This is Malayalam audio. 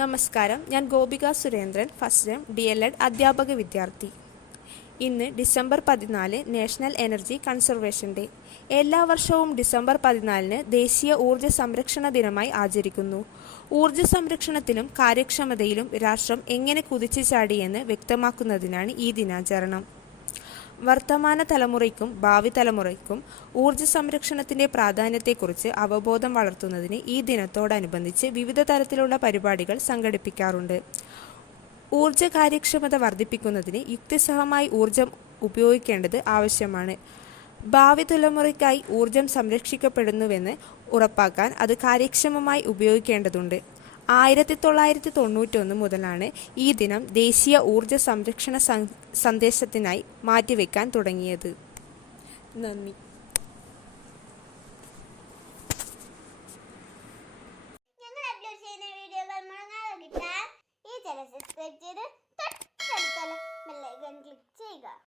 നമസ്കാരം. ഞാൻ Gopika Surendran, first time DLED അധ്യാപക വിദ്യാർത്ഥി. ഇന്ന് December 14 national energy conservation day. എല്ലാ വർഷവും ഡിസംബർ 14 ദേശീയ ഊർജ്ജ സംരക്ഷണ ദിനമായി ആചരിക്കുന്നു. ഊർജ്ജ സംരക്ഷണത്തിലും കാര്യക്ഷമതയിലും രാഷ്ട്രം എങ്ങനെ കുതിച്ചു ചാടിയെന്ന് വ്യക്തമാക്കുന്നതിനാണ് ഈ ദിനാചരണം. വർത്തമാന തലമുറയ്ക്കും ഭാവി തലമുറയ്ക്കും ഊർജ്ജ സംരക്ഷണത്തിൻ്റെ പ്രാധാന്യത്തെക്കുറിച്ച് അവബോധം വളർത്തുന്നതിന് ഈ ദിനത്തോടനുബന്ധിച്ച് വിവിധ തരത്തിലുള്ള പരിപാടികൾ സംഘടിപ്പിക്കാറുണ്ട്. ഊർജ്ജ കാര്യക്ഷമത വർദ്ധിപ്പിക്കുന്നതിന് യുക്തിസഹമായി ഊർജ്ജം ഉപയോഗിക്കേണ്ടത് ആവശ്യമാണ്. ഭാവി തലമുറയ്ക്കായി ഊർജ്ജം സംരക്ഷിക്കപ്പെടുന്നുവെന്ന് ഉറപ്പാക്കാൻ അത് കാര്യക്ഷമമായി ഉപയോഗിക്കേണ്ടതുണ്ട്. 1991 മുതലാണ് ഈ ദിനം ദേശീയ ഊർജ്ജ സംരക്ഷണ സന്ദേശത്തിനായി മാറ്റിവെക്കാൻ തുടങ്ങിയത്. നന്ദി.